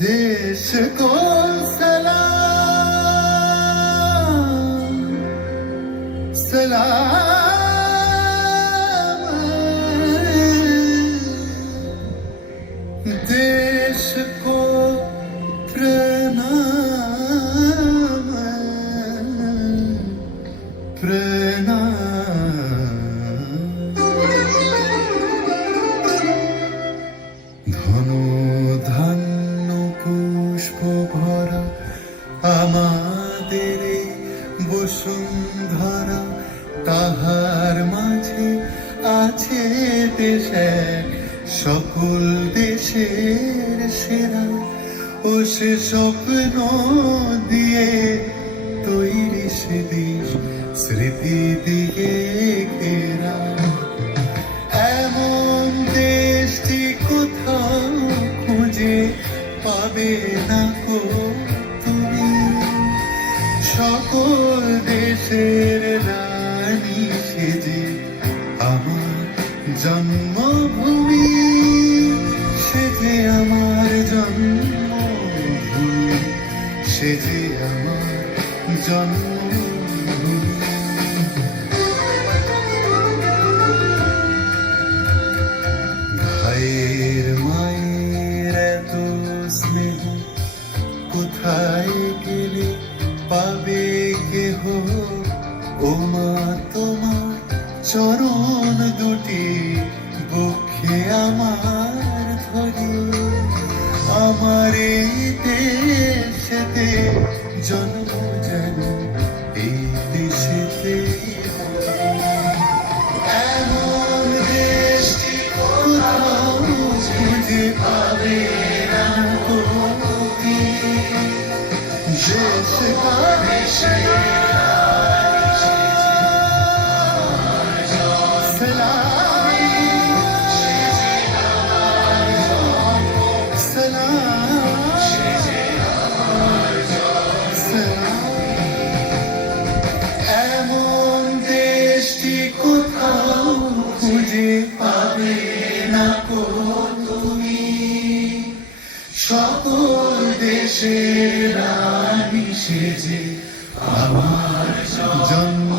देश को सलाम सलाम, देश को प्रणाम प्रणाम। ধন পুষ্প ভরা আমাদের বসুন্ধরা, তাহার মাঝে আছে দেশ এক সকল দেশের সেরা। ও সে স্বপ্ন দিয়ে তৈরি সে দেশ স্মৃতি দিয়ে ঘেরা। এমন দেশটি কোথাও খুঁজে পাবে না কো তুমি, সকল দেশের রানী সেজে আমার জন্মভূমি, সেজে আমার জন্মভূমি, সেজে আমার জন্মভূমি। ভাইয়ের মায়ের এত স্নেহ কোথায় গেলে পাবে কেহ, ও মা তোমার চরণ দুটি বক্ষে আমার ধরে। আমার এই দেশেতে জন্ম যেন এই দেশেতে, এমন দেশটি কোথাও খুঁজে পাবে না কো তুমি, দেশ का এমন দেশটি কোথাও খুঁজে পাবে না কো তুমি, সকল দেশের রানী সেজে আমার জন্ম